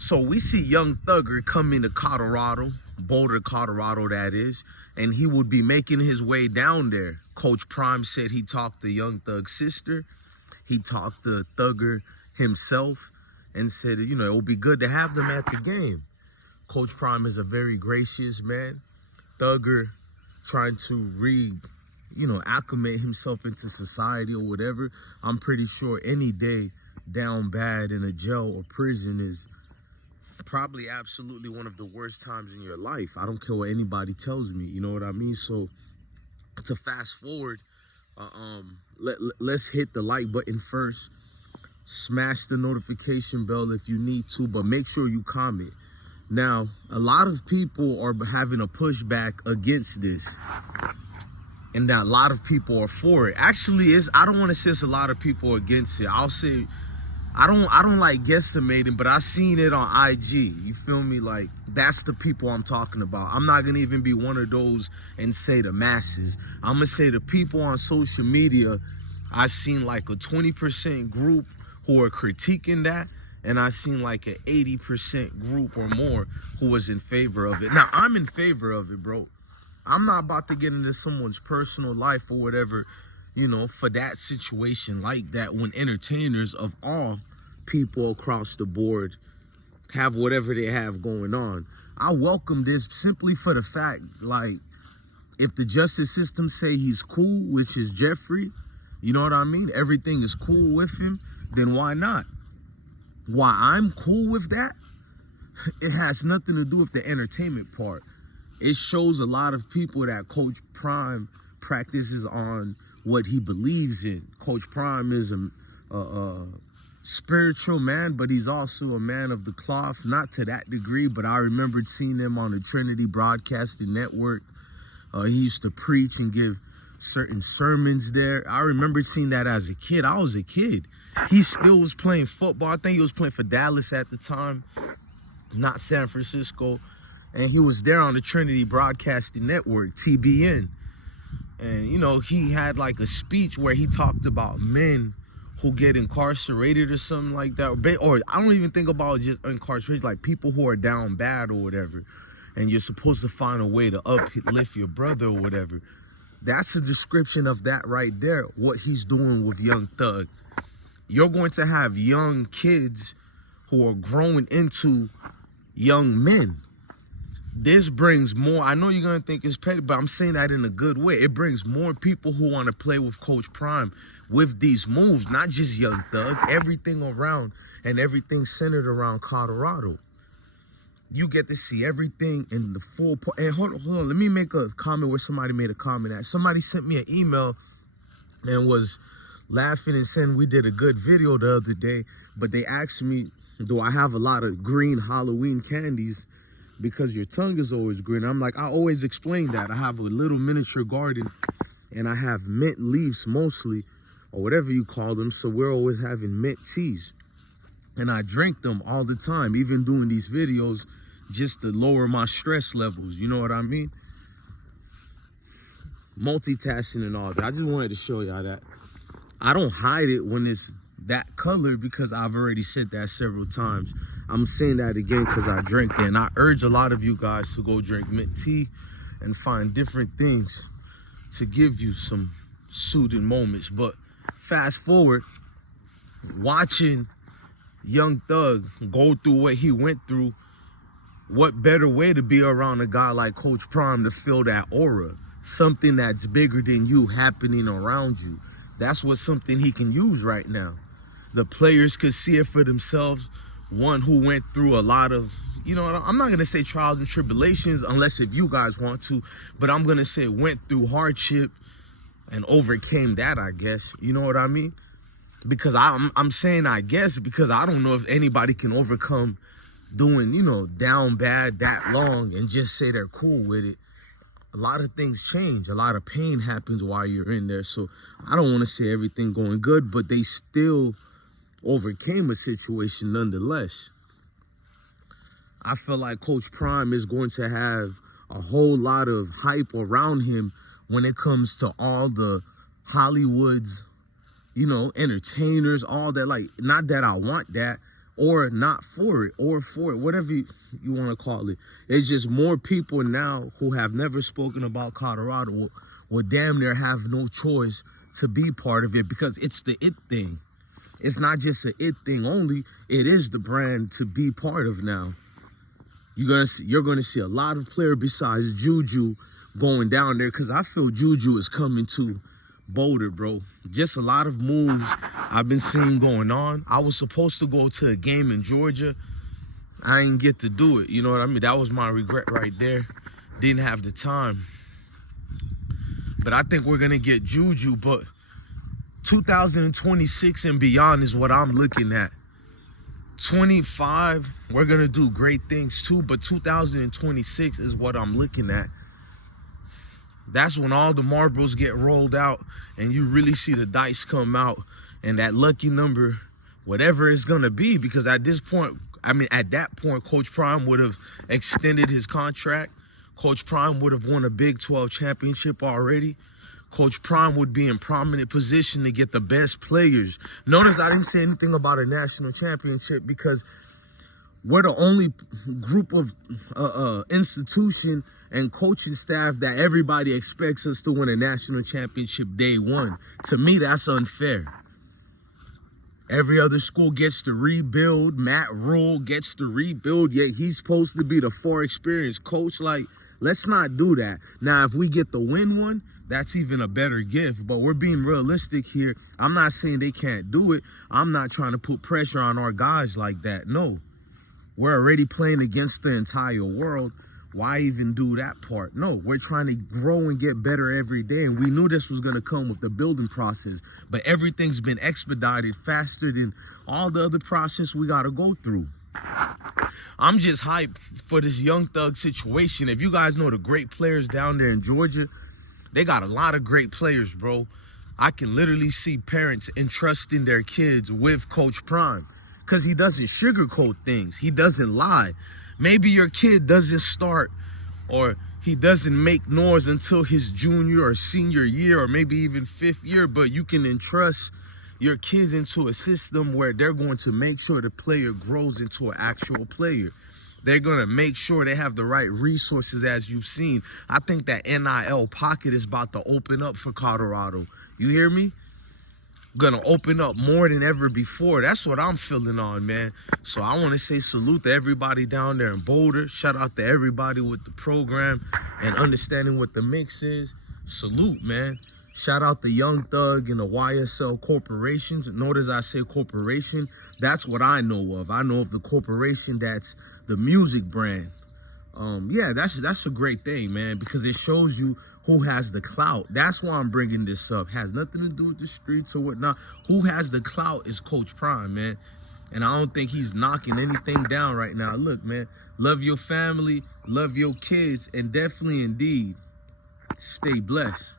So we see young Thugger coming to Colorado, Boulder, Colorado, that is, and he would be making his way down there. Coach Prime said he talked to Young Thug's sister. He talked to Thugger himself and said, you know, it would be good to have them at the game. Coach Prime is a very gracious man. Thugger trying to acclimate himself into society or whatever. I'm pretty sure any day down bad in a jail or prison is probably absolutely one of the worst times in your life. I don't care what anybody tells me, you know what I mean? So to fast forward, let's hit the like button first. Smash the notification bell if you need to, but make sure you comment. Now, a lot of people are having a pushback against this, and that a lot of people are for it. Actually, I don't want to say it's a lot of people against it. I'll say I don't like guesstimating, but I seen it on IG. You feel me? Like, that's the people I'm talking about. I'm not gonna even be one of those and say the masses. I'm gonna say the people on social media. I seen like a 20% group who are critiquing that, and I seen like an 80% group or more who was in favor of it. Now, I'm in favor of it, bro. I'm not about to get into someone's personal life or whatever, you know, for that situation like that, when entertainers of all people across the board have whatever they have going on. I welcome this simply for the fact, like, if the justice system say he's cool, which is Jeffrey, you know what I mean? Everything is cool with him, then why not? Why I'm cool with that, it has nothing to do with the entertainment part. It shows a lot of people that Coach Prime practices on what he believes in. Coach Prime is a spiritual man, but he's also a man of the cloth. Not to that degree, but I remembered seeing him on the Trinity Broadcasting Network. He used to preach and give certain sermons there. I remember seeing that as a kid. I was a kid. He still was playing football. I think he was playing for Dallas at the time, not San Francisco. And he was there on the Trinity Broadcasting Network, TBN. And, you know, he had like a speech where he talked about men who get incarcerated or something like that. Or I don't even think about just incarcerated, like people who are down bad or whatever. And you're supposed to find a way to uplift your brother or whatever. That's a description of that right there, what he's doing with Young Thug. You're going to have young kids who are growing into young men. This brings more, I know you're going to think it's petty, but I'm saying that in a good way. It brings more people who want to play with Coach Prime with these moves, not just Young Thug, everything around and everything centered around Colorado. You get to see everything in the full part. And hold on, let me make a comment where somebody made a comment at. Somebody sent me an email and was laughing and saying we did a good video the other day, but they asked me, do I have a lot of green Halloween candies? Because your tongue is always green. I'm like, I always explain that. I have a little miniature garden and I have mint leaves mostly, or whatever you call them. So we're always having mint teas. And I drink them all the time, even doing these videos, just to lower my stress levels. You know what I mean? Multitasking and all that. I just wanted to show y'all that. I don't hide it when it's that color because I've already said that several times. I'm saying that again because I drink it. And I urge a lot of you guys to go drink mint tea and find different things to give you some soothing moments. But fast forward, watching Young Thug go through what he went through, what better way to be around a guy like Coach Prime to feel that aura, something that's bigger than you happening around you. That's what something he can use right now. The players could see it for themselves. One who went through a lot of, you know, I'm not going to say trials and tribulations unless if you guys want to, but I'm going to say went through hardship and overcame that, I guess. You know what I mean? Because I'm saying I guess because I don't know if anybody can overcome doing, you know, down bad that long and just say they're cool with it. A lot of things change. A lot of pain happens while you're in there. So I don't want to say everything going good, but they still overcame a situation nonetheless. I feel like Coach Prime is going to have a whole lot of hype around him when it comes to all the Hollywood's, you know, entertainers, all that. Like, not that I want that or not for it, or for it, whatever you want to call it. It's just more people now who have never spoken about Colorado will damn near have no choice to be part of it, because it's the it thing. It's not just an it thing only. It is the brand to be part of now. You're gonna see a lot of players besides Juju going down there, because I feel Juju is coming to Boulder, bro. Just a lot of moves I've been seeing going on. I was supposed to go to a game in Georgia. I didn't get to do it. You know what I mean? That was my regret right there. Didn't have the time. But I think we're going to get Juju. But 2026 and beyond is what I'm looking at. 25, we're going to do great things too. But 2026 is what I'm looking at. That's when all the marbles get rolled out and you really see the dice come out and that lucky number, whatever it's going to be. Because at this point, at that point, Coach Prime would have extended his contract. Coach Prime would have won a Big 12 championship already. Coach Prime would be in prominent position to get the best players. Notice I didn't say anything about a national championship, because we're the only group of institution and coaching staff that everybody expects us to win a national championship day one. To me, that's unfair. Every other school gets to rebuild. Matt Rule gets to rebuild, yet he's supposed to be the far experienced coach. Like, let's not do that. Now, if we get to win one, that's even a better gift. But we're being realistic here. I'm not saying they can't do it. I'm not trying to put pressure on our guys like that. No. We're already playing against the entire world. Why even do that part? No, we're trying to grow and get better every day. And we knew this was going to come with the building process. But everything's been expedited faster than all the other process we got to go through. I'm just hyped for this Young Thug situation. If you guys know the great players down there in Georgia, they got a lot of great players, bro. I can literally see parents entrusting their kids with Coach Prime, because he doesn't sugarcoat things. He doesn't lie. Maybe your kid doesn't start, or he doesn't make noise until his junior or senior year, or maybe even fifth year, but you can entrust your kids into a system where they're going to make sure the player grows into an actual player. They're going to make sure they have the right resources, as you've seen. I think that NIL pocket is about to open up for Colorado. You hear me? Gonna open up more than ever before. That's what I'm feeling on, man. So I want to say salute to everybody down there in Boulder. Shout out to everybody with the program and understanding what the mix is. Salute, man. Shout out to Young Thug and the YSL corporations. Notice I say corporation. That's what I know of. I know of the corporation that's the music brand. Yeah, that's a great thing, man, because it shows you who has the clout. That's why I'm bringing this up. Has nothing to do with the streets or whatnot. Who has the clout is Coach Prime, man. And I don't think he's knocking anything down right now. Look, man, love your family, love your kids, and definitely indeed stay blessed.